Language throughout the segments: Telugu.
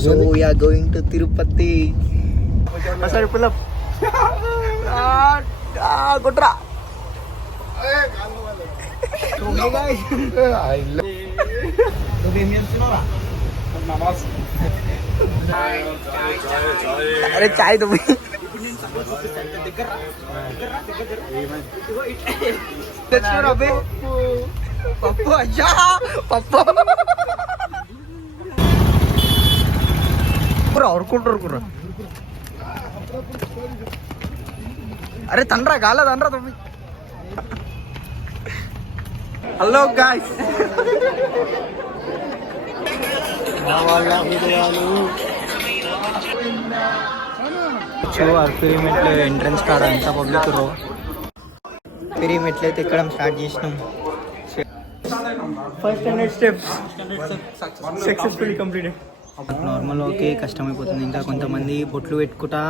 So we are going to Tirupati. Sorry, pull up. Gotra. Okay guys. अरे चाय तो अबे पप्पू अच्छा पप्पू और अरे तंड्रा गाला तंड्रा तुम्हें हेलो गाइस పిరిమిట్లో ఎంట్రన్స్ కాడ అంత పబ్లిక్ రో పిరిమిట్లు అయితే ఎక్కడం స్టార్ట్ చేసినాం. 500 steps successfully completed. Normal okay, కష్టమైపోతుంది. ఇంకా కొంతమంది బొట్లు పెట్టుకుంటా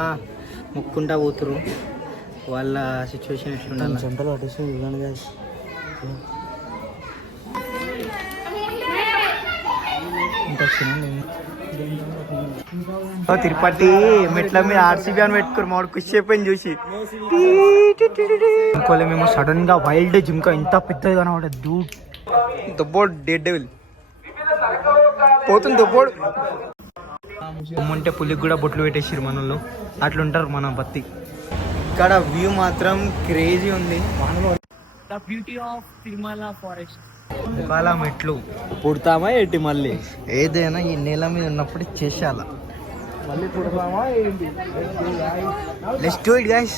మొక్కుంటా పోతురు. వాళ్ళ సిచ్యువేషన్ ఎట్లుండాలి. తిరుపతి మెట్ల మీద ఆర్సీబీ అని పెట్టుకుని మాడు ఖుషి అయిపోయింది చూసి. ఇంకోలే మేము సడన్ గా వైల్డ్ జింకా ఇంత పెద్దది కనబడదు. దూడ్ దుబ్బోడు డెడ్ డెవిల్ పోతుంది. దుబ్బోడు ఉమ్మంటే పులికి కూడా బొట్లు పెట్టేసారు మనోళ్ళు. అట్లుంటారు మన బత్తి. ఇక్కడ వ్యూ మాత్రం క్రేజీ ఉంది. ముఖాల మెట్లు పుడతామా ఏంటి మళ్ళీ? ఏదైనా ఈ నేల మీద ఉన్నప్పుడు చేసేయాల. మళ్ళీ పుడతామా ఏంటి? Let's do it guys.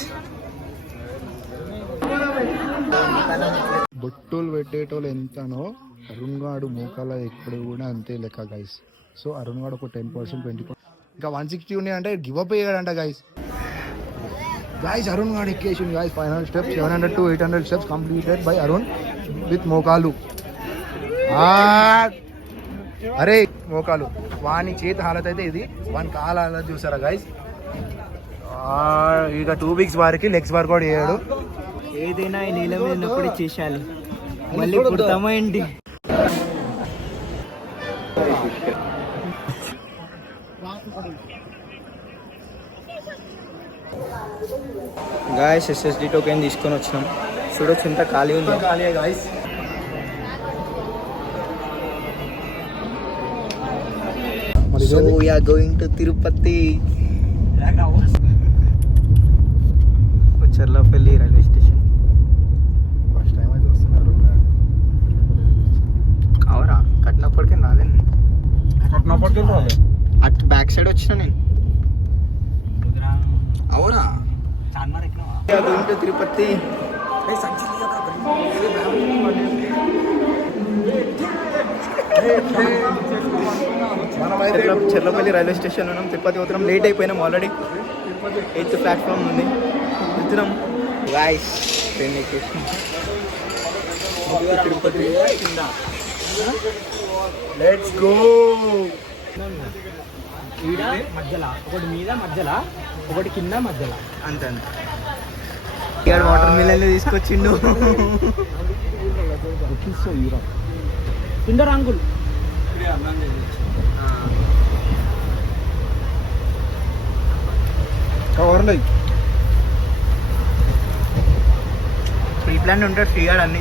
బొట్టులు పెట్టేటోళ్ళు ఎంతనో అరుణ్ గాడు మోకాల ఎప్పుడు కూడా అంతే లెక్క గైస్. సో అరుణ్ గాడు ఒక 10%, 20%, ఇంకా 160 ఉన్నాయంటే గివ్ అప్ అయ్యాడంట గైస్. అరుణ్ గాడు ఎక్కేసింది guys. 500 steps, 700 to 800 steps completed by Arun with మోకాలు. అరే మోకాలు వాని చేతి హాలత్ అయితే ఇది. వాని కాల హాలత్ చూసారా గైస్. ఇక 2 weeks వారికి లెగ్స్ వర్క్ కూడా చేయడు. ఏదైనా ఈ నీళ్ళ మీద ఉన్నప్పుడే చేసేయాలి. మళ్ళీ పుడతామా ఏంటి? గాయస్ SSD టోకెన్ తీసుకొని వచ్చినాం. చూడొచ్చు ఇంత ఖాళీ ఉంది. ఖాళీ guys. So we are going to Tirupati. Charlapalli railway station. First time అయితే వస్తున్నారు. కావరా కట్టినప్పటికే నాదే. అటు బ్యాక్ సైడ్ వచ్చిన నేను. అవురా going to Tirupati. Cherlapalli railway station ఉన్నాం. తిరుపతి పోతున్నాం. లేట్ అయిపోయినాం ఆల్రెడీ. 8th ప్లాట్ఫామ్ ఉంది. వెళ్తున్నాం గాయ్స్. ట్రైన్ ఎక్కేసి తిరుపతి. Let's go. మధ్యలో ఒకటి మీద, మధ్యలో ఒకటి కింద, మధ్యలో అంతే అంతే. ఇక్కడ వాటర్ మిలన్లు తీసుకొచ్చిండు. కింద రంగులు ఫ్రీ ప్లాన్ ఉంటాడు. ఫ్రీ గాడు అన్ని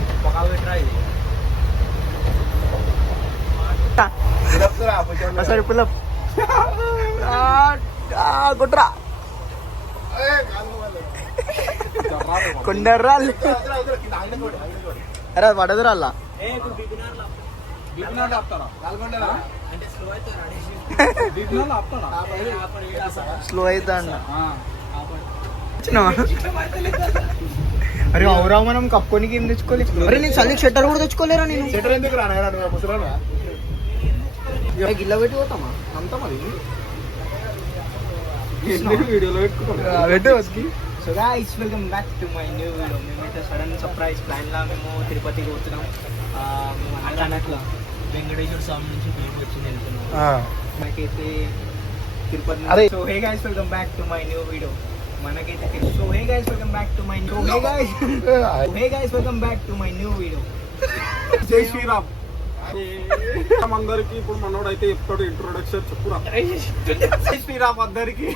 సరే పుల్లప్ కొట్రా కొండర్రాళ్ళు. అరే పడదురాళ్ళ స్లో అవుతా అన్న. అరే అవురా మనం కప్పుకోనికి ఏం తెచ్చుకోలేదు. అరే నేను చల్లి షట్టర్ కూడా తెచ్చుకోలేరా. నేను గిల్ల పెట్టి పోతామా అంతా మరి వీడియోలో పెట్టుకుంటాం. So guys welcome back to my new video. మేమైతే సడన్ సర్ప్రైజ్ ప్లాన్లా మేము తిరుపతికి పోతున్నాం. మేము అన్నట్లా వెంకటేశ్వర స్వామి నుంచి పిలుపు వచ్చింది వెళ్తున్నాం. మనకైతే Tirupati. So hey guys welcome back to my new video. మనకైతే so hey guys welcome back to my welcome back to my new video. జై శ్రీరామ్. అందరికి ఇప్పుడు మనోడు అయితే చెప్తాడు ఇంట్రొడక్షన్ చెప్పురా. శ్రీరామ్ అందరికి.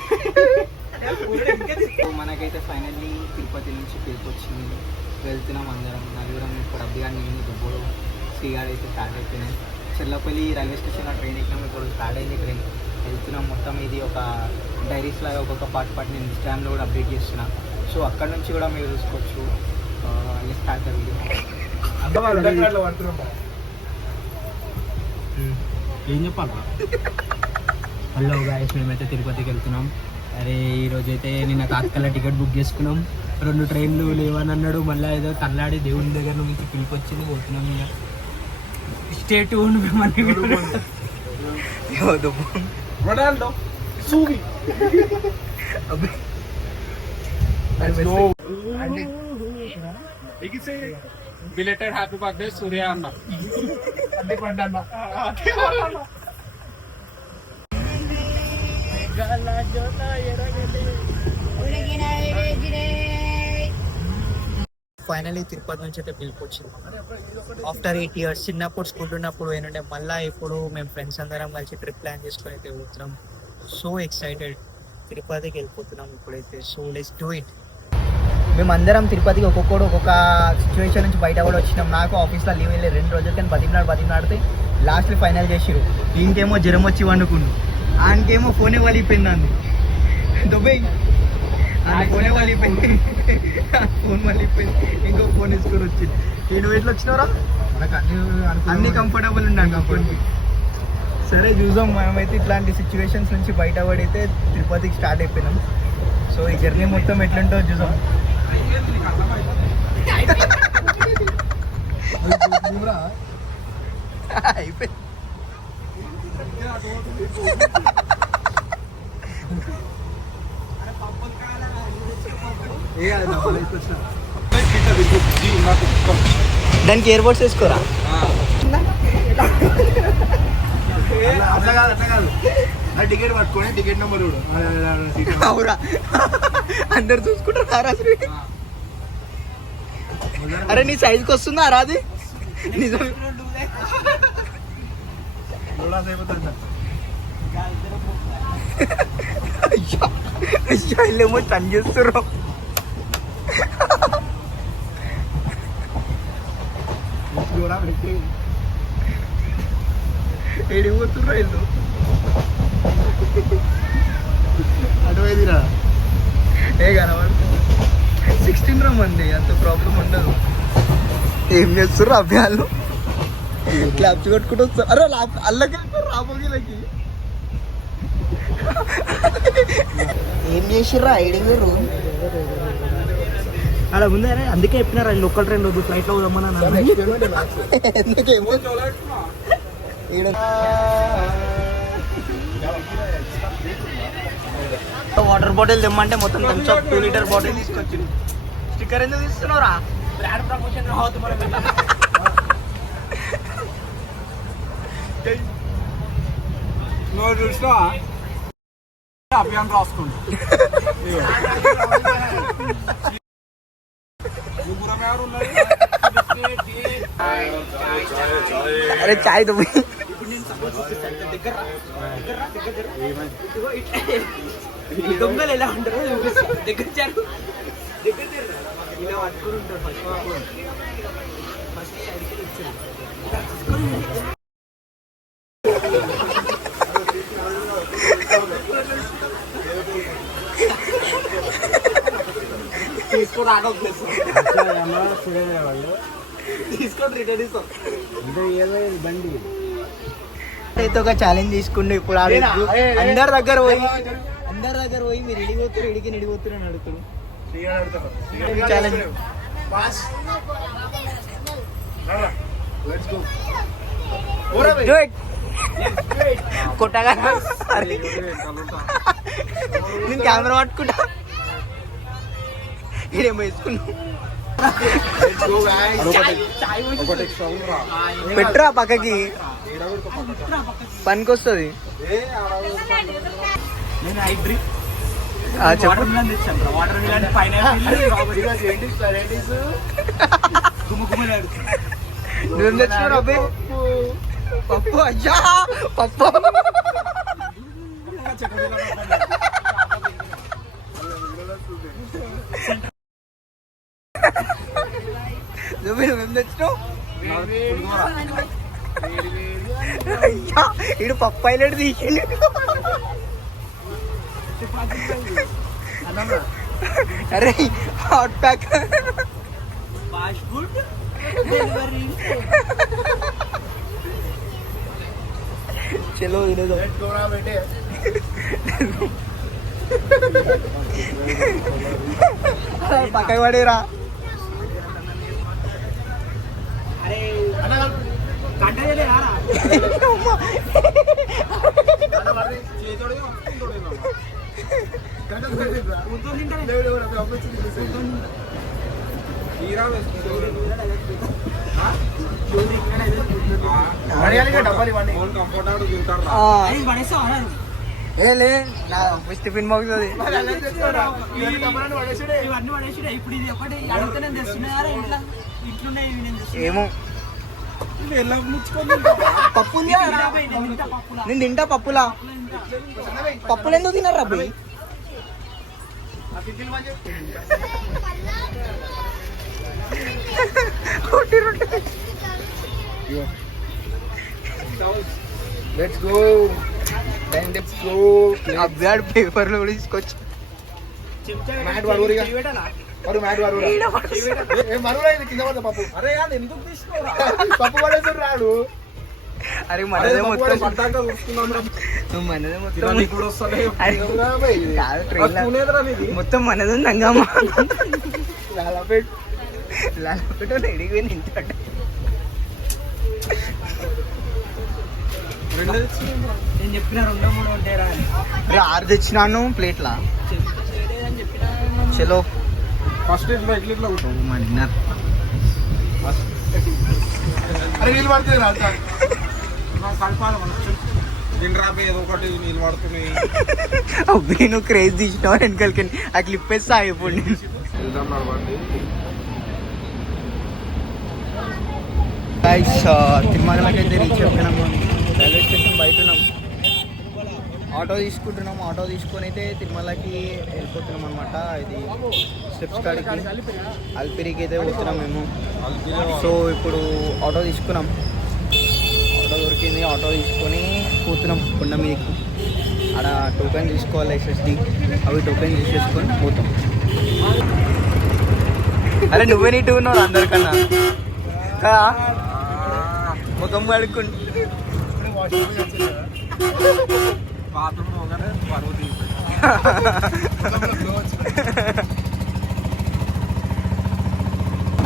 మనకైతే ఫైనల్లీ తిరుపతి నుంచి పిలుపు వచ్చింది, వెళ్తున్నాం అందరం నలుగురం. ఇప్పుడు అబ్బిగాని నేను దుబ్బోడు శ్రీగాడు అయితే స్టార్ట్ అయిపోయినాయి. చెల్లపల్లి రైల్వే స్టేషన్లో ట్రైన్ ఎక్కినాం, ఇప్పుడు స్టార్ట్ అయింది ట్రైన్. వెళ్తున్నాం. మొత్తం ఇది ఒక డైరీస్ లాగా ఒక్కొక్క పార్ట్ నేను ఇన్స్టాగ్రామ్లో కూడా అప్డేట్ చేస్తున్నా. సో అక్కడ నుంచి కూడా మీరు చూసుకోవచ్చు. Start video. ఏం చెప్పాలి? హలో గాయస్, మేమైతే తిరుపతికి వెళ్తున్నాం. అరే ఈరోజు అయితే నిన్న తాత్కాల టికెట్ బుక్ చేసుకున్నాం. 2 ట్రైన్లు లేవని అన్నాడు. మళ్ళీ ఏదో తల్లాడి దేవుని దగ్గర నుంచి పిలిపి వచ్చింది, పోతున్నాం. ఇక స్టేట్ బిలేటెడ్ హ్యాపీ బర్త్డే సూర్య అన్న. ఫైనలీ తిరుపతి నుంచి అయితే పిలుపు వచ్చింది. After 8 years. చిన్నప్పుడు స్కూల్ ఉన్నప్పుడు ఏంటంటే మళ్ళీ ఇప్పుడు మేము ఫ్రెండ్స్ అందరం కలిసి ట్రిప్ ప్లాన్ చేసుకొని అయితే పోతున్నాం. So excited. తిరుపతికి వెళ్ళిపోతున్నాం ఇప్పుడైతే. So let's do it. మేమందరం తిరుపతికి ఒక్కొక్కడు ఒక్కొక్క సిచ్యువేషన్ నుంచి బయట కూడా వచ్చినాం. నాకు ఆఫీస్లో లీవ్ వెళ్ళి 2 రోజులు కానీ బతిమలాడితే లాస్ట్లో ఫైనల్ చేసిరు. ఇంకేమో జ్వరం వచ్చి వండుకుండు, ఆయనకేమో ఫోనే వలిపోయింది. అంది దుబాయ్ ఫోనే వలిపోయింది, ఫోన్ వలిపోయింది. ఇంకో ఫోన్ తీసుకొని వచ్చింది. నేను ఎట్లా వచ్చినారా? అన్ని కంఫర్టబుల్ ఉన్నాను కాబట్టి. సరే చూసాం. మనమైతే ఇట్లాంటి సిచ్యువేషన్స్ నుంచి బయటపడైతే తిరుపతికి స్టార్ట్ అయిపోయినాం. సో ఈ జర్నీ మొత్తం ఎట్లుంటో చూసాం. అయిపోయింది. దానికి ఇయర్ బడ్స్ వేసుకోరా? అట్లా కాదు. టికెట్ పట్టుకొని టికెట్ నెంబర్ అవురా, అందరు చూసుకుంటారు. అరే నీ సైజ్కి వస్తుందా రాది? నిజం అయ్యేమో టన్ చేస్తారు. ఏడిపోతుర్రా ఇల్లు? అటువైదిరా ఏ కనవాడు 16 మంది, అంత ప్రాబ్లం ఉండదు. ఏం చేస్తారు అభ్యాలు? క్లాప్స్ కొట్టుకుంటూ వస్తారు. అరే అల్లకి రాబోగిలకి ఏం చేసిర్రా? ఐడింగ్ అలా ఉంది. అరే అందుకే చెప్పినారా లోకల్ ట్రైన్ వద్దు, ఫ్లైట్లో పోదామని. ఎందుకేమో వాటర్ బాటిల్ తెమ్మంటే మొత్తం థమ్స్ అప్ 2 లీటర్ బాటిల్ తీసుకొచ్చింది. స్టిక్కర్ ఎందుకు తీస్తున్నావురా? బ్రాండ్ ప్రమోషన్ నువ్వు చూసినా అభియాన్ రాసుకోండి. అరే చాయ్ తుమ్మి దొంగలు ఎలా ఉంటారో దగ్గర ఇలా పట్టుకుని ఉంటారు. ఫస్ట్ తీసుకొని రిటర్న్ ఇస్తాం. బండి అయితే ఒక ఛాలెంజ్ తీసుకుంటే ఇప్పుడు అందరి దగ్గర పోయి మీరు ఇడిపోతారు ఇడిపోతారు అని అడుగుతారు. ఛాలెంజ్ కొట్టగా నేను కెమెరా పట్టుకుంటా. ఇదేమో వేసుకున్నావు. పెట్రా పక్కకి, పనికి వస్తుంది. నువ్వేం తెచ్చుకున్నావు అబ్బాయి? పప్పు అయ్యా పప్పు నువ్వేం తెచ్చినావు అయ్యా ఇడు పప్పు హైలైట్ తీసిండు అరే హాట్ ప్యాక్ ఫాస్ట్ ఫుడ్ చలో ఇదో పక్కకి పడేరా అరే కంట ఏలే నా టిఫిన్ బాక్స్ అది ఏమో పప్పు నేను తింటా పప్పులా పప్పులు ఎందుకు తిన్నారు అబ్బాయి లెట్స్ గో అబ్బాడు పేపర్లు కూడా తీసుకొచ్చి మ్యాట్ వాడు మ్యాట్ వాడు కింద పడతా పప్పు అరే ఎందుకు తీసుకోరా పప్పు పడేసారు రాడు అరే మనదే మొత్తం చూసుకున్నాం నువ్వు మనదే మొత్తం కూడా వస్తలే మొత్తం మనది ఉంది అంగమ్మ లాలపేట ఎడిగి నింటాడు నేను చెప్పిన 2-3 ఉంటాయరా అని 6 తెచ్చినాను ప్లేట్లా చలో ఫస్ట్ ఇట్లా అరే నీళ్ళు పడుతుంది రాజా కలపాలి మనం దిండ్రాపే ఏదో ఒకటి నీళ్ళు పడుతున్నాయి అబ్బి నువ్వు క్రేజ్ తీసినావు వెనకాలకి ఆ క్లిప్ వేస్తా అయిపోయి తిరుమలకైతే రీచ్ అయిపోయినాము రైల్వే స్టేషన్ బయట ఉన్నాం ఆటో తీసుకుంటున్నాం ఆటో తీసుకొని అయితే తిరుమలకి వెళ్ళిపోతున్నాం అనమాట ఇది స్టెప్స్ కాడికి అల్పిరికి అయితే పోతున్నాం మేము సో ఇప్పుడు ఆటో తీసుకున్నాం ఆటో దొరికింది ఆటో తీసుకొని పోతున్నాం కొండ మీదకి ఆడ టోకెన్ తీసుకోవాలి ఎస్ఎస్డి అవి టోకెన్ తీసేసుకొని పోతాం అరే నువ్వే నీట్ ఉన్నావు అందరికన్నా కదా ముఖం కడుక్కుంటు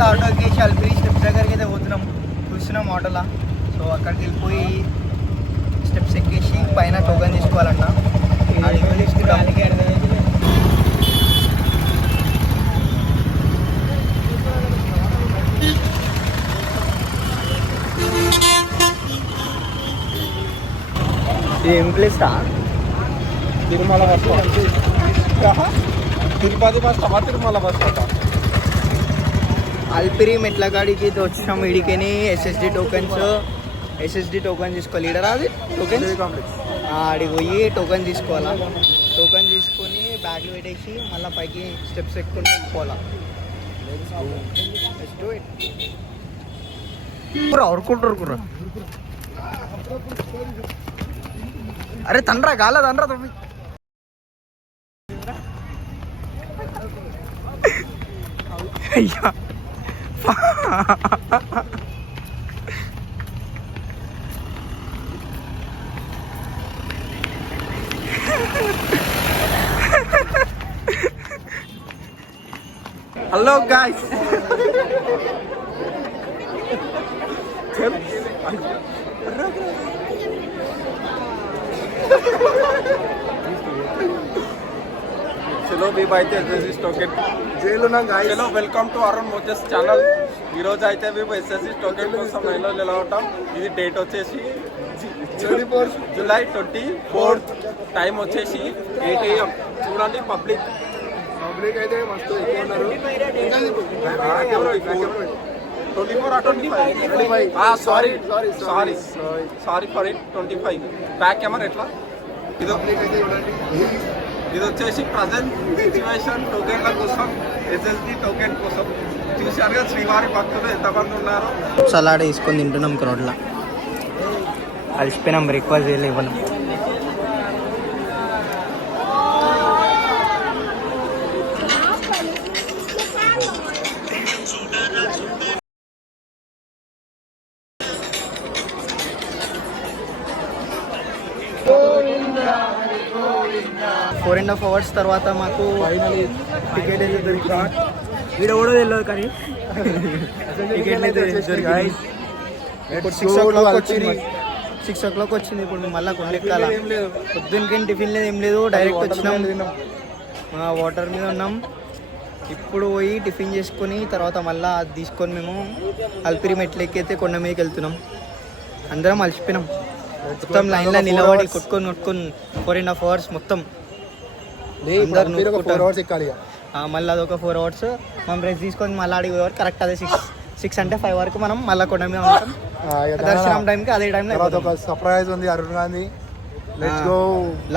ఆటోకి అల్పిరి స్టెప్స్ దగ్గరికి అయితే పోతున్నాం చూస్తున్నాం ఆటోలా సో అక్కడికి వెళ్ళిపోయి స్టెప్స్ ఎక్కేసి పైన టోకెన్ తీసుకోవాలన్న ఏం ప్లేస్ రా Tirumala bus Tirupati bus stop Tirumala bus stop Alipiri మెట్లగాడికి వచ్చినాం ఇడికని ఎస్ఎస్డి టోకెన్ తీసుకోవాలి ఈడ రాదు టోకెన్ ఆడికి పోయి టోకెన్ తీసుకోవాలా టోకెన్ తీసుకొని బ్యాగ్లు పెట్టేసి మళ్ళీ పైకి స్టెప్స్ ఎక్కుని పోవాలా ఉరుకుంటారు అరే తండ్రా గాల తండ్రా తమ్మి అయ్యా హలో గాయ్స్ చలో మేమైతే ఎస్ఎస్సి టోకెన్ చలో వెల్కమ్ టు అరుణ్ మోచెస్ ఛానల్. ఈరోజు అయితే మేము ఎస్ఎస్సి టోకెన్ కోసం లైన్లో నిలబడతాం. ఇది డేట్ వచ్చేసి జూలై 24 టైం వచ్చేసి 8 AM. చూడండి పబ్లిక్ అయితే మస్తు ఎక్కువ ఉన్నారు. 24 or 25? Sorry for it. 25. Back camera ఎట్లా ఇది వచ్చేసి ప్రజెంట్ సిచ్యువేషన్ టోకెన్ల కోసం ఎస్ఎస్డి టోకెన్ కోసం చూశారుగా శ్రీవారి భక్తులు ఎంతమంది ఉన్నారు. సలాడ్ వేసుకొని తింటున్నాం క్రౌడ్లో. అలసిపోయినాం, బ్రేక్ఫాస్ట్ చేయలే ఇవ్వను. ఫోర్ అండ్ హాఫ్ అవర్స్ తర్వాత మాకు ఫైనలీ టికెట్ అయితే దొరికింది. వీడియో కూడా తెలియదు కానీ టికెట్ అయితే దొరికింది. 6 o'clock వచ్చింది. 6 o'clock వచ్చింది. ఇప్పుడు మేము మళ్ళీ కొండెక్కాల. పొద్దున్నకేం టిఫిన్ లేదు, ఏం లేదు, డైరెక్ట్ వచ్చినాం. వాటర్ మీద ఉన్నాం. ఇప్పుడు పోయి టిఫిన్ చేసుకొని తర్వాత మళ్ళీ అది తీసుకొని మేము అల్పిరి మెట్లు ఎక్కితే కొండ మీదకి వెళ్తున్నాం. అందరం అలసిపోయినాం. మొత్తం లైన్లో నిలబడి కొట్టుకొని 4.5 hours మొత్తం. మళ్ళీ అదొక 4 hours మనం రెస్ట్ తీసుకొని మళ్ళీ అడిగి వరకు కరెక్ట్ అదే 6 అంటే 5 వరకు మనం మళ్ళీ కొండ మీద ఉంటాం. దర్శనం టైంకి అదే టైంలో సర్ప్రైజ్ ఉంది అరుణ్ గాంధీ.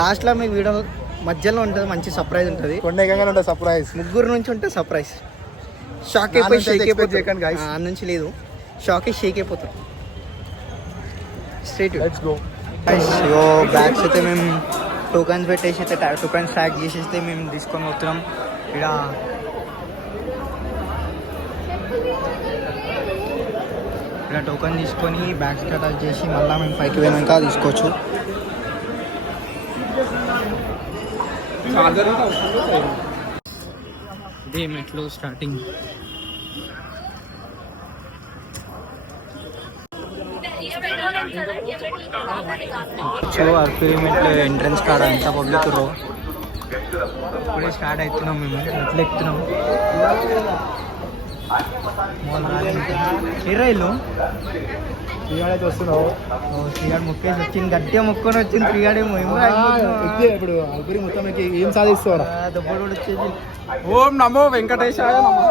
లాస్ట్లో మీకు వీడియో మధ్యలో ఉంటుంది, మంచి సర్ప్రైజ్ ఉంటుంది. కొండ సర్ప్రైజ్ ముగ్గురు నుంచి ఉంటే సర్ప్రైజ్. షాక్ అయిపోయి షేక్ అయిపోతుంది. ఆ నుంచి లేదు, షాక్ అయి షేక్ అయిపోతాం. Straight let's go. బ్యాగ్స్ అయితే మేము టోకన్స్ పెట్టేసి అయితే టోకన్స్ ట్యాగ్ చేసేస్తే మేము తీసుకొని పోతున్నాం. ఇక్కడ టోకన్ తీసుకొని బ్యాగ్స్కి అటాచ్ చేసి మళ్ళీ మేము పైకి పోయినాక తీసుకోవచ్చు. ఇదే మెట్లు స్టార్టింగ్. అర్పిరి మెట్లు ఎంట్రన్స్ కాడ ఎంత పబ్లిక్ రో. ఇప్పుడే స్టార్ట్ అవుతున్నాం, మేము మెట్లు ఎక్కుతున్నాం. ఇల్లు శ్రీగాడైతే వస్తున్నావు. శ్రీగాడు ముక్కేసి వచ్చింది, గట్టిగా ముక్కొని వచ్చింది. శ్రీగాడేమో ఇప్పుడు అల్పిరి మొత్తం ఏం సాధిస్తావు? దెబ్బలు కూడా వచ్చేది. ఓం నమో వెంకటేశాయ నమః.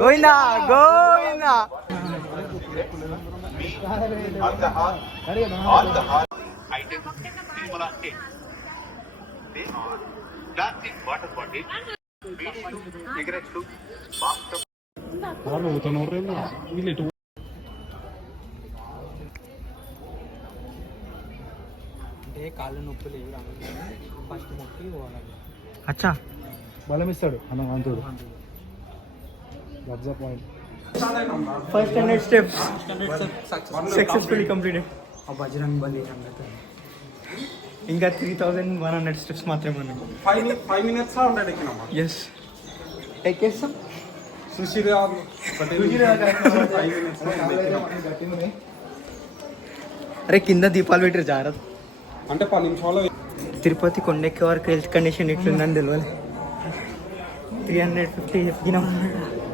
గోవిందా గోవిందా. అంటే కాళ్ళు నొప్పులు ఏవి రావాలి, ఫస్ట్ మొక్కి పోవాలి. అచ్చా బలం ఇస్తాడు హనుమంతుడు. That's the point. 500 steps successfully completed. Bajrang బలి ఇంకా 3100 steps మాత్రమే ఉన్నాయి. 5 minutes ఉండేది ఎక్కినామా? ఎస్ ఎక్కేస్తాం. అరే కింద దీపాలు పెట్టారు జాగ్రత్త. అంటే 10 నిమిషాలు. తిరుపతి కొండెక్కే వరకు హెల్త్ కండిషన్ ఎట్లుందని తెలియాలి. 350 ఎక్కినాం,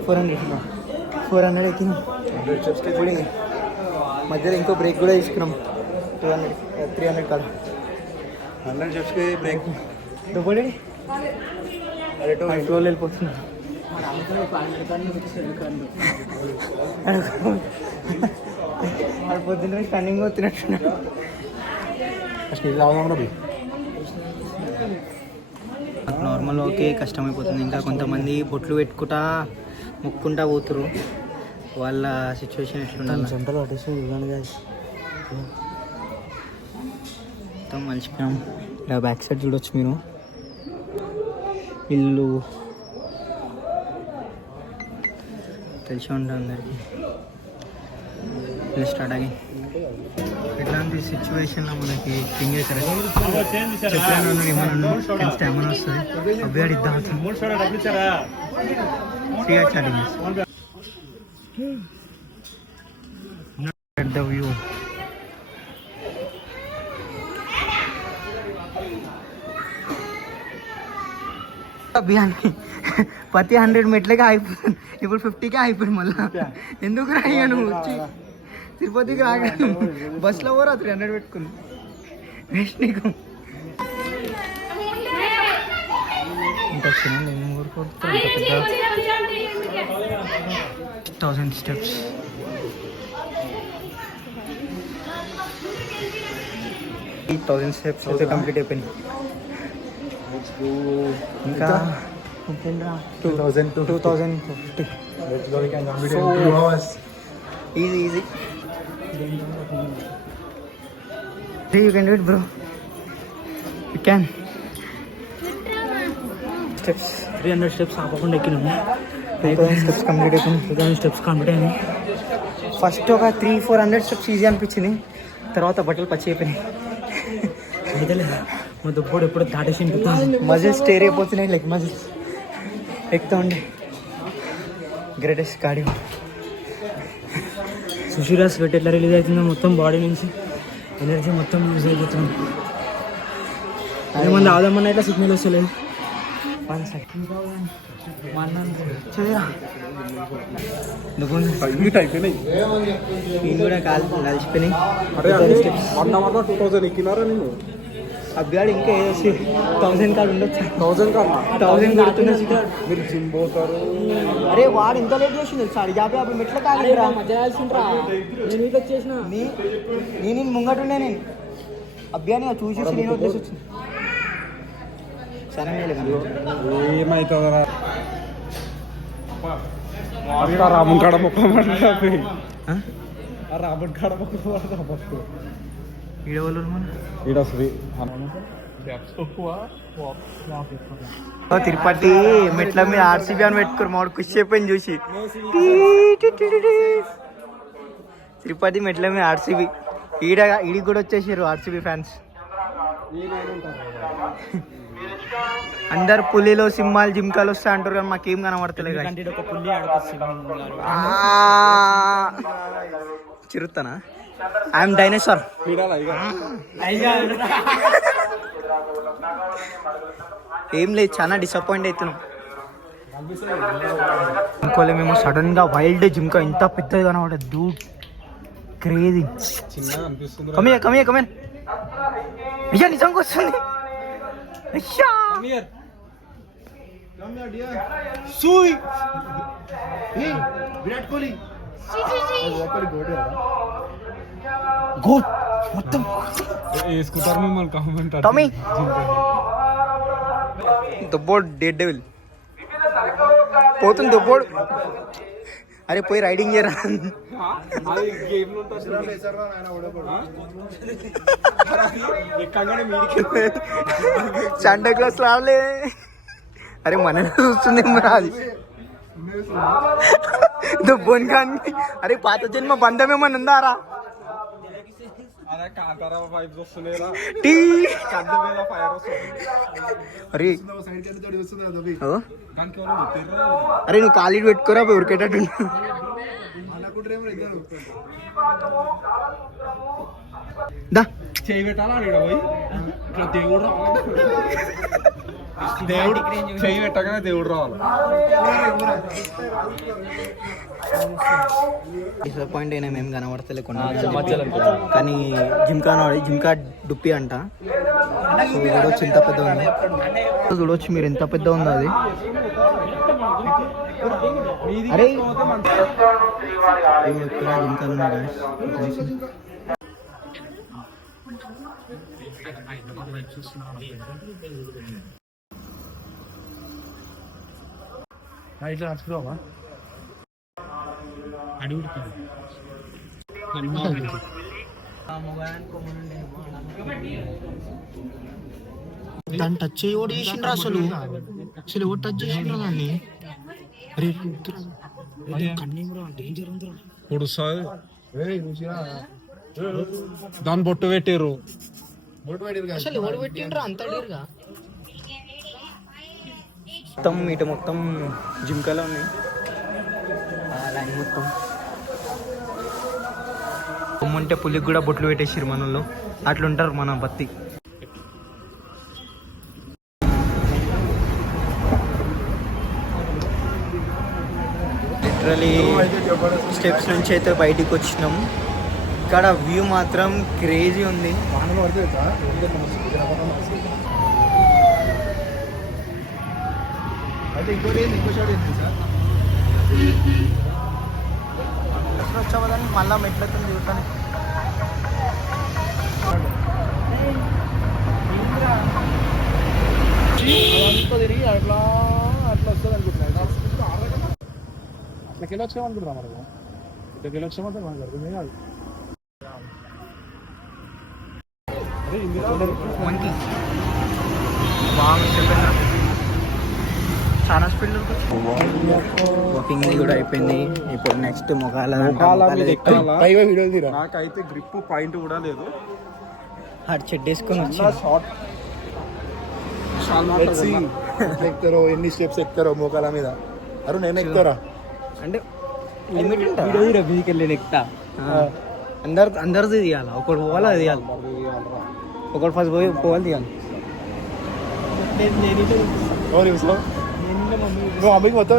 400 ఎక్కినాం. మధ్యలో ఇంకో బ్రేక్ కూడా తీసుకున్నాం. 300 కాదు, 100 స్టెప్స్కి బ్రేక్. దుబ్బడి ఫ్లోలో వెళ్ళిపోతున్నా. అది పొద్దున్న స్టన్నింగ్ వచ్చినట్టున్నాడు. నార్మల్ ఓకే, కష్టమైపోతుంది. ఇంకా కొంతమంది బొట్లు పెట్టుకుంటా మొక్కుంటా పోతురు. వాళ్ళ సిచ్యువేషన్ ఎట్లుండాలి. సెంటర్ మొత్తం మర్చిపోయాం. ఇలా బ్యాక్ సైడ్ చూడొచ్చు మీరు. ఇల్లు తెలిసి ఉంటుంది అందరికీ. ఇల్లు స్టార్ట్ అయ్యి ఎట్లాంటి సిచ్యువేషన్లో మనకి కింగ్ అవుతారు. చెప్పాను ఏమన్నా స్టామినా వస్తుంది. అబ్బాయి ఇద్దాం ఫ్రీగా చార్జింగ్. ద వ్యూ అభియాన్ని ప్రతి 100 మెట్లకే అయిపోతుంది. ఇప్పుడు 50కే అయిపోయింది. మళ్ళీ ఎందుకు రాయ్యా నువ్వు వచ్చి తిరుపతికి రాగా బస్సులో పోరా 300 పెట్టుకుంది వేస్ట్ నీకు. ఇంకా వచ్చినా నేను ఊరుకుంటాను 1000 స్టెప్స్. ఈ 1000 స్టెప్స్ అయితే కంప్లీట్ అయిపోయినాయి. ఇంకా 2050. Easy easy. You can do it, bro. You can. Steps 300 steps ఆపకుండా ఎక్కినాము. 3000 స్టెప్స్ కంప్లీట్ అయిపోయింది. 3000 స్టెప్స్ కంప్లీట్ అయింది. ఫస్ట్ ఒక 300-400 స్టెప్స్ ఈజీ అనిపించింది. తర్వాత బట్టలు పచ్చి అయిపోయినాయి. అయితే మా దుప్పుడు ఎప్పుడు దాటేసి మజిల్స్ స్టేర్ అయిపోతున్నాయి. లైక్ మజిల్స్ ఎక్కుతూ ఉండే గ్రేటెస్ట్ కార్డియో. సుశీరా స్వెట్ ఎట్లా రిలీజ్ అవుతుందో మొత్తం బాడీ నుంచి ఎనర్జీ మొత్తం యూజ్ అయిపోతుంది. అదేమంది ఆదామన్నా ఇట్లా సిగ్నల్ వస్తలేదు. 1 సెకండ్ నేను కూడా కాలు కలిసిపోయినాయి. 2000 ఎక్కినారా నేను? అబ్బాడు ఇంకా 1000 కాడు ఉండొచ్చు. 1000 1000 కడుతున్నా. మీరు జిమ్ పోతారు. అరే వాడు ఎంత లేట్ చేసింది సార్. 50 మెట్ల కాదు మధ్య రాల్సిండ్రా. నేను ఇట్లా వచ్చేసిన నేను ముంగటుండే. నేను అబ్బాయిని చూసి నేను వదిలేసి వచ్చింది. సరే ఏమవుతుందరా రాముని కాడ మొక్క రాముని కాడ మొక్క ఫస్ట్ తిరుపతి మెట్ల మీద ఆర్సీబీ అని పెట్టుకోరు. మాడు ఖుషి అయిపోయింది చూసి. తిరుపతి మెట్ల మీద ఆర్సీబీ. ఈడికి కూడా వచ్చేసారు ఆర్సీబీ ఫ్యాన్స్. అందరు పులిలో సింహాలు జింకాలు వస్తాయి అంటారు కానీ మాకేం కనబడతలేదు. చిరుతానా? I'm dinosaur. ఏం లేదు, చాలా డిసప్పాయింట్ అవుతున్నాం. ఇంకోలే మేము సడన్ గా వైల్డ్ జింకా ఇంత పెద్దది కనబడదు. Dude crazy. Come here come here come here. అయ్యా నిజంగా వస్తుంది. అయ్యా విరాట్ కోహ్లీ గోట్ మొత్తం వేసుకుంటారు మిమ్మల్ని కామెంట్. టమీ దుబ్బోడు డెడ్ డెవిల్ పోతుంది. దుబ్బోడు అరే పోయి రైడింగ్ చేయరా. సండే క్లాస్ రాలే. అరే మన చూస్తుంది అది దుబ్బోని కానీ. అరే పాత జన్మ బంధం ఏమన్నా ఉందారా? అరే అరే నువ్వు కాలీడు పెట్టుకోరా ఉరికేటట్టు. చేయి పెట్టాలా పోయి ఇట్లా దేవుడు దేవుడు చేయి పెట్టగానే దేవుడు రావాలి. డిసప్పాయింట్ అయినా మేము కనబడతలే కొన్ని. కానీ జిమ్కా డుప్పి అంట. సో చూడొచ్చు ఎంత పెద్ద ఉంది. చూడొచ్చు మీరు ఎంత పెద్ద ఉందో అది. అరే జిమ్కాలు ఉన్నాయి. ఇట్లా నడుచుకోవా దాన్ని టచ్ చేయి కూడా చేసిండ్రా. అసలు ఎవరు టచ్ చేసిండ్రా దాన్ని? అరే డేంజర్ ఉందిరా. ఇప్పుడు దాన్ని బొట్టు పెట్టారు. అసలు ఎవరు పెట్టిండ్రా అంత డేరుగా? మొత్తం ఇటు మొత్తం జింకలో ఉన్నాయి. లైన్ మొత్తం కొమ్ముంటే పులికి కూడా బొట్లు పెట్టేసారు మనల్లో. అట్లుంటారు మన బత్తి. లిటరలీ స్టెప్స్ నుంచి అయితే బయటికి వచ్చినాం. ఇక్కడ వ్యూ మాత్రం క్రేజీ ఉంది. అయితే ఇంకోటి ఏంది, ఇంకో షాట్ ఏంటి సార్? ఎప్పుడు వచ్చావు కానీ మళ్ళీ మెట్లతో దిగుతాను. అదంతా తిరిగి అట్లా అట్లా వస్తుంది అనుకుంటున్నాను. అట్లా కిలో వచ్చామనుకుంటున్నా మనకు. ఇట్లా కిలో వచ్చామంటే మనకు అర్థమే కాదు. మంకీ బాగా చెప్పిన చాలా స్పీడ్ వాకింగ్ కూడా అయిపోయింది. ఇప్పుడు నెక్స్ట్ పైగా వీడియో తీరా. నాకైతే గ్రిప్ పాయింట్ కూడా లేదు. హార్డ్ చెట్ వేసుకొని వచ్చి షార్ట్ ఎక్కుతారో ఎన్ని స్టెప్స్ ఎక్కుతారో మోకాల మీద. అరు నేను ఎక్కుతారా అంటే లిమిట్ ఉంటుంది. వీకెళ్ళి ఎక్కుతా అందరిది తీయాలి. ఒకటి పోవాలి, అది తీయాలి. ఒకటి ఫస్ట్ పోవాలి తీయాలి. నువ్వు అమ్మకి మొత్తం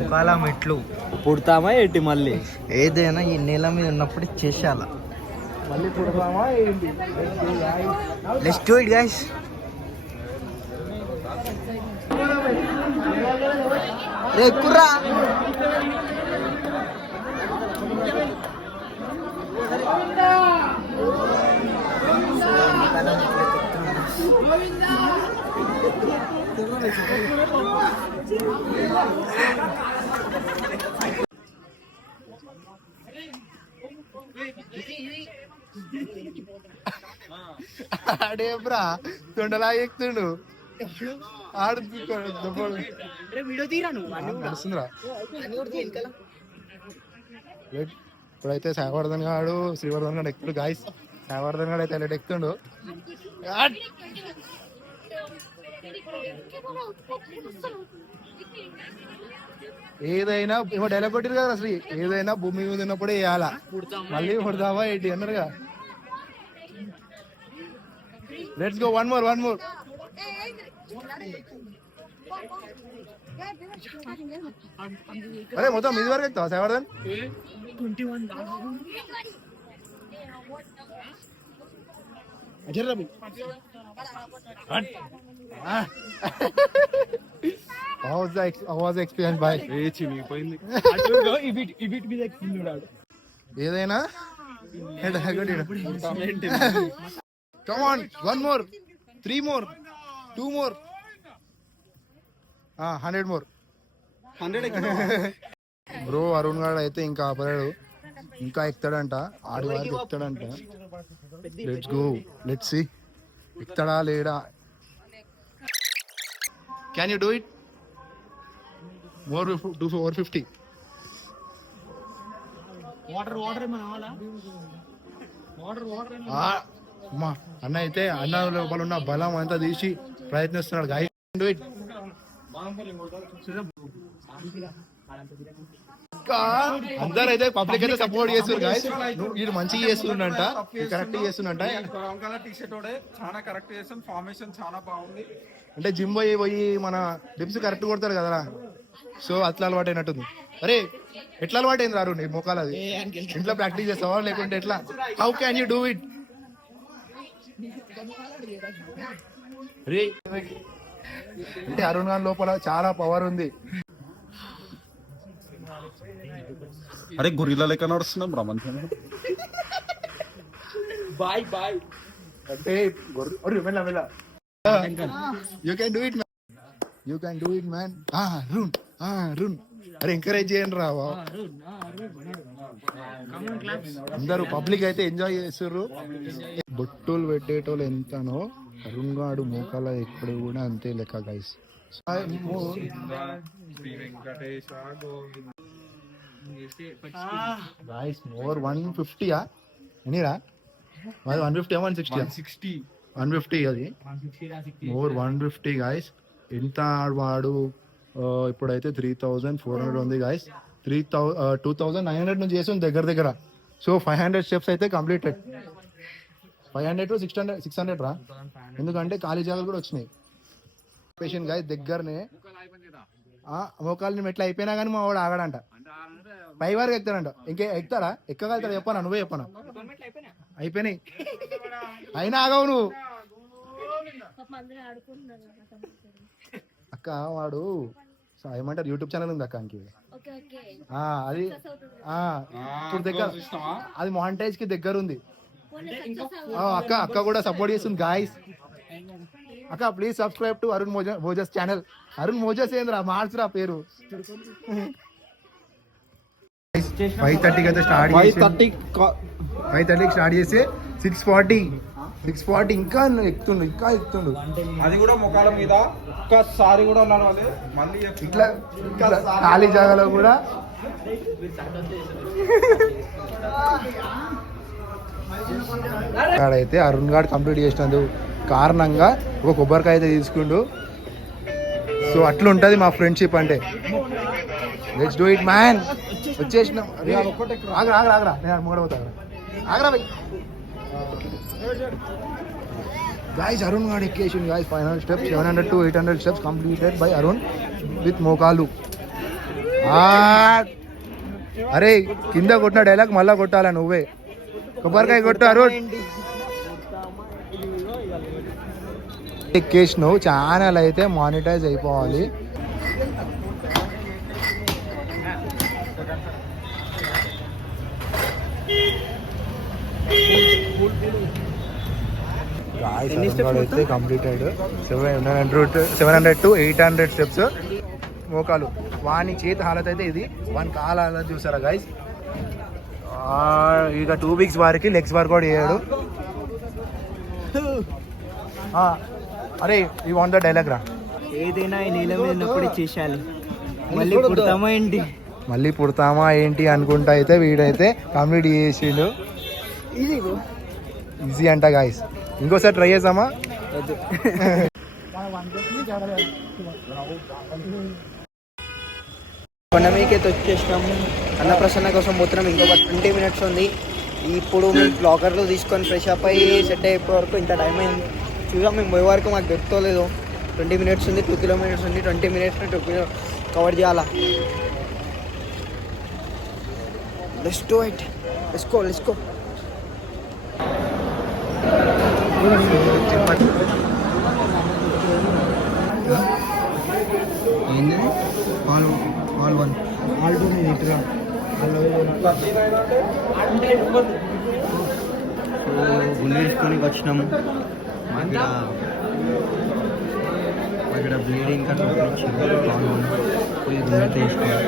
ముఖాల మెట్లు పుడతామా ఏంటి? మళ్ళీ ఏదైనా ఈ నేల మీద ఉన్నప్పుడు చేసేయాల. మళ్ళీ పుడతామా ఏంటి? Let's do it guys. రే కుర్రా ఆడే బ్రా తొండలా ఎక్కుతుండు. ఆడు వీడియో తీరాను నడుస్తుందిరా. ఇప్పుడైతే సాయవర్ధన్ గాడు శ్రీవర్ధన్ గాడు ఎక్కుతుడు గాయస్. సాయవర్ధన్ గాడు అయితే అలా ఎక్కుతుండు. ఏదైనా ఏమో డైలాగ్ కొట్టిరు కదా శ్రీ, ఏదైనా భూమి మీద ఉన్నప్పుడే వేయాలా. మళ్ళీ కొడతావా ఏంటి అన్నారుగా. Let's go, one more. అరే మొత్తం ఇది వరకు ఎక్కుతావా సాయవర్ధన్? ఏదైనా Come on, one more, 3 more, 2 more, 100 more. 100 bro Arun గారు అయితే ఇంకా ఆపలేడు, ఇంకా ఎక్కుతాడంట. ఆడి వారికి ఎక్కుతాడంట. లెట్స్ గో, లెట్స్ సీ ఎక్కుతాడా లేడా. Can you do it? Over 50. అమ్మా అన్న అయితే అన్న లోపల ఉన్న బలం అంతా తీసి ప్రయత్నిస్తున్నాడు. Guys do it. అందరూ అయితే పబ్లిక్ అయితే సపోర్ట్ చేస్తున్నారు గాయస్. వీడు మంచిగా చేస్తుండంట, కరెక్ట్ చేస్తుండంట. చాలా కరెక్ట్ చేస్తాను. ఫార్మేషన్ చాలా బాగుంది. అంటే జిమ్ పోయి మన డిప్స్ కరెక్ట్ కొడతాడు కదరా, సో అట్లా అలవాటు అయినట్టుంది. అరే ఎట్లా అలవాటు అయింది రారు నీ మోకాలు? అది ఇంట్లో ప్రాక్టీస్ చేస్తావా లేకుంటే ఎట్లా? How can you do it? అంటే అరుణ్ గారి లోపల చాలా పవర్ ఉంది. అరే గొరిల్లా లెక్క నడుస్తున్నాం రమంత. బాయ్ అంటే you can do it man, you can do it man. Arun అరే ఎంకరేజ్ చేయండి రావా. అందరూ పబ్లిక్ అయితే ఎంజాయ్ చేస్తుర్రు. బొట్టులు పెట్టేటోళ్ళు ఎంతనో అరుణ్ గాడు మోకాల ఎప్పుడు కూడా అంతే లెక్క గైస్. Guys more 150 ఎనీరా? 150 160 150 అది మోర్ 150 గైస్. ఎంత వాడు ఇప్పుడైతే 3400 ఉంది గైస్. 2900 నుంచి చేసి దగ్గర. సో 500 స్టెప్స్ అయితే కంప్లీటెడ్. 500 to 600 రా, ఎందుకంటే ఖాళీ జాగాలు కూడా వచ్చినాయి. పేషెంట్ గాయస్ దగ్గరనే మోకాలని మెట్లు అయిపోయినా కానీ మా వాడు ఆగడంట. పై వరకు ఎక్కుతాడంట. ఇంకే ఎక్కుతాడా? ఎక్కగలుగుతాడా చెప్పనా? నువ్వే చెప్పనా? అయిపోయినాయి అయినా ఆగవు నువ్వు. అక్క వాడు ఏమంటారు యూట్యూబ్ ఛానల్ ఉంది అక్కకి అది ఇప్పుడు దగ్గర అది మానిటైజ్ కి దగ్గర ఉంది అక్క అక్క కూడా సపోర్ట్ చేస్తుంది గాయస్. అక్క please subscribe to Arun Moses channel. Arun Moses ఏంద్రా మార్చురా పేరు. 5:30కి అయితే స్టార్ట్ 5:30కి స్టార్ట్ చేసి 6:40 ఇంకా ఎక్కుతుండు. అది కూడా ముఖాల మీద ఒక్కసారి కూడా నడవాలి. మళ్ళీ ఇట్లా ఖాళీ జాగాలో కూడా అయితే అరుణ్ గారు కంప్లీట్ చేసినందుకు కారణంగా ఒక కొబ్బరికాయ అయితే తీసుకుండు. సో అట్లుంటది మా ఫ్రెండ్షిప్ అంటే. Let's do it man. వచ్చేసినాం. ఆగరా నేను మూడవుతా ఆగరా by. Guys, Arun got occasion, guys. Final step 700 to 800 steps completed by Arun with Mokalu. అరే కింద కొట్టిన డైలాగ్ మళ్ళా కొట్టాలా నువ్వే. కొబ్బరికాయ కొట్టు అరుణ్. ఎక్కేసినావు. ఛానల్ అయితే మానిటైజ్ అయిపోవాలి. అయితే కంప్లీటెడ్ 700 to 800 స్టెప్స్. మోకాలు వాని చేతి హాలత్ అయితే ఇది. వాని కాల హాలత్ చూసారా గైస్. ఇక 2 వీక్స్ వారికి లెగ్స్ వర్కౌట్ చేయడు. అరే ఈ వాంట్ ద డైలాగ్ రా. ఏదైనా ఈ నీళ్ళ మీద ఉన్నప్పుడు చేసేయాలి. మళ్ళీ పుడతామా ఏంటి అనుకుంటా అయితే వీడైతే కంప్లీట్ చేసిండు. ఈజీ అంట గాయస్. ఇంకోసారి ట్రై చేద్దామా? కొండమీదకి వచ్చేసినాము. అన్నప్రసన్న కోసం పోతున్నాం. ఇంకొక 20 minutes ఉంది. ఇప్పుడు మేము లాకర్లో తీసుకొని ఫ్రెష్ అప్ అయ్యి సెట్ అయిపోయే వరకు ఇంత టైం అయింది. చూద్దాం మేము పోయే వరకు మాకు దొరుకుతలేదు. 20 minutes ఉంది. 2 kilometers ఉంది. 20 minutes 2 kilometers కవర్ చేయాలా. Let's do it. Let's go. గుండె తీసుకొని వచ్చినాము. ఇక్కడ బ్లీడింగ్ కట్లా వచ్చింది. పోయి గుండె తీసుకోవాలి.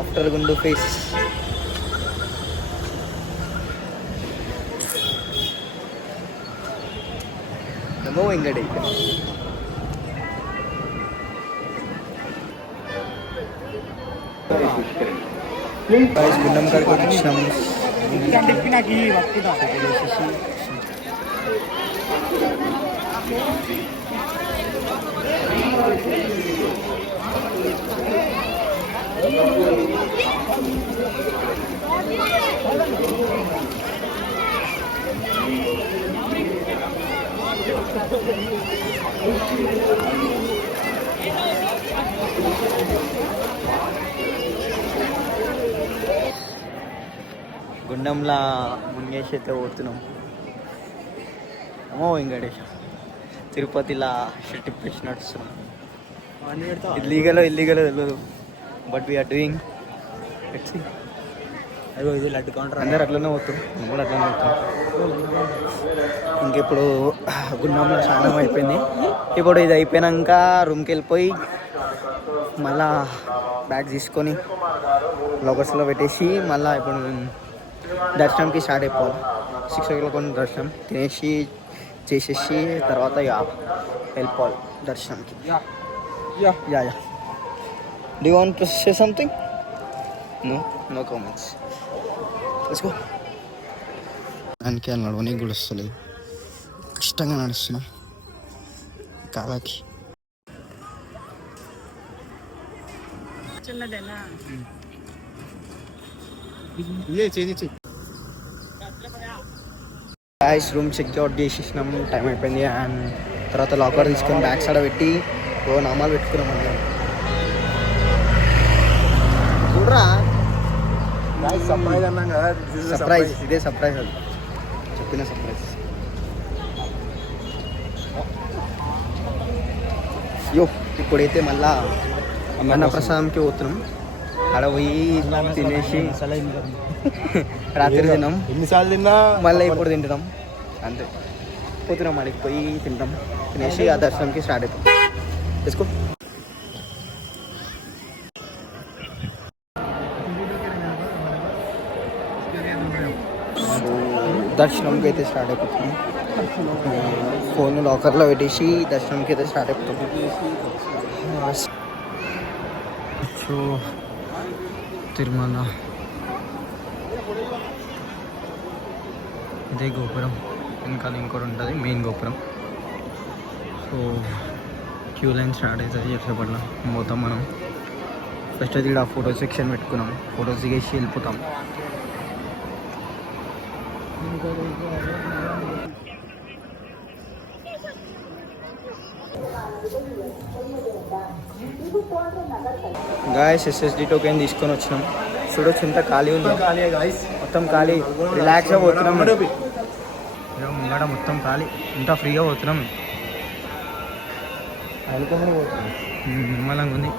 ఆఫ్టర్ గుండు ఫేస్. నమో వెంకటేశ్వర. గుండం కాడికి వచ్చినాము. గుండంలా మునిగేసి అయితే పోతున్నాం. అమ్మో వెంకటేశ్వర. తిరుపతిలా షర్ట్ ఇప్పేసి నడుస్తున్నాం. ఇల్లీగలో తెలియదు. But we're doing. అదో ఇది లడ్డు కౌంటర్. అందరు అట్లనే పోతారు. మనం కూడా అట్లనే పోతాం. ఇంకెప్పుడు గుండంలో స్నానం అయిపోయింది. ఇప్పుడు ఇది అయిపోయాక రూమ్కి వెళ్ళిపోయి మళ్ళా బ్యాగ్ తీసుకొని లాకర్స్లో పెట్టేసి మళ్ళీ ఇప్పుడు దర్శనంకి స్టార్ట్ అయిపోవాలి. 6 o'clock దర్శనం తినేసి చేసేసి తర్వాత వెళ్ళిపోవాలి దర్శనంకి. Yeah do you want to say something? No comments. Let's go. దానికి నడవనికి కూడా వస్తలేదు. కష్టంగా నడుస్తున్నా కాలాకి. రూమ్ చెక్అవుట్ చేసేసినాం. టైం అయిపోయింది. అండ్ తర్వాత లాకర్ తీసుకొని బ్యాగ్ సైడ్ పెట్టి ఓ నామాలు పెట్టుకున్నామండి. చూడరా సర్ప్రైజ్ అన్నాం కదా, సర్ప్రైజ్, ఇదే సర్ప్రైజ్, అది చెప్పిన సర్ప్రైజ్. యో ఇప్పుడైతే మళ్ళా అన్నప్రసాదంకి పోతున్నాం. ఆడ పోయి తినేసి రాత్రి తిన్నాం, ఎన్నిసార్లు తిన్నా మళ్ళీ ఇప్పుడు తింటున్నాం. అంతే, పోతున్నాం అడిగి పోయి తింటాం, తినేసి ఆ దర్శనంకి స్టార్ట్ అవుతాం. తీసుకో. దర్శనంకి అయితే స్టార్ట్ అయిపోతుంది. ఫోన్ లాకర్లో పెట్టేసి దర్శనంకి అయితే స్టార్ట్ అయిపోతుంది. సో తిరుమల ఇదే గోపురం, ఇంకా ఇంకోటి ఉంటుంది మెయిన్ గోపురం. సో క్యూ లైన్ స్టార్ట్ అవుతుంది ఎట్లపట్ల పోతాం మనం. ఫస్ట్ అయితే ఇక్కడ ఫోటో సెక్షన్ పెట్టుకున్నాం, ఫొటోస్ దిగేసి వెళ్ళిపోతాం. గాయస్ ఎస్ఎస్డి టోకెన్ తీసుకొని వచ్చినాం. చూడొచ్చు ఎంత ఖాళీ ఉంది, మొత్తం ఖాళీ. రిలాక్స్గా పోతున్నాం, ముంగడ మొత్తం ఖాళీ, ఇంత ఫ్రీగా పోతున్నాం. నిమ్మలంగా ఉంది.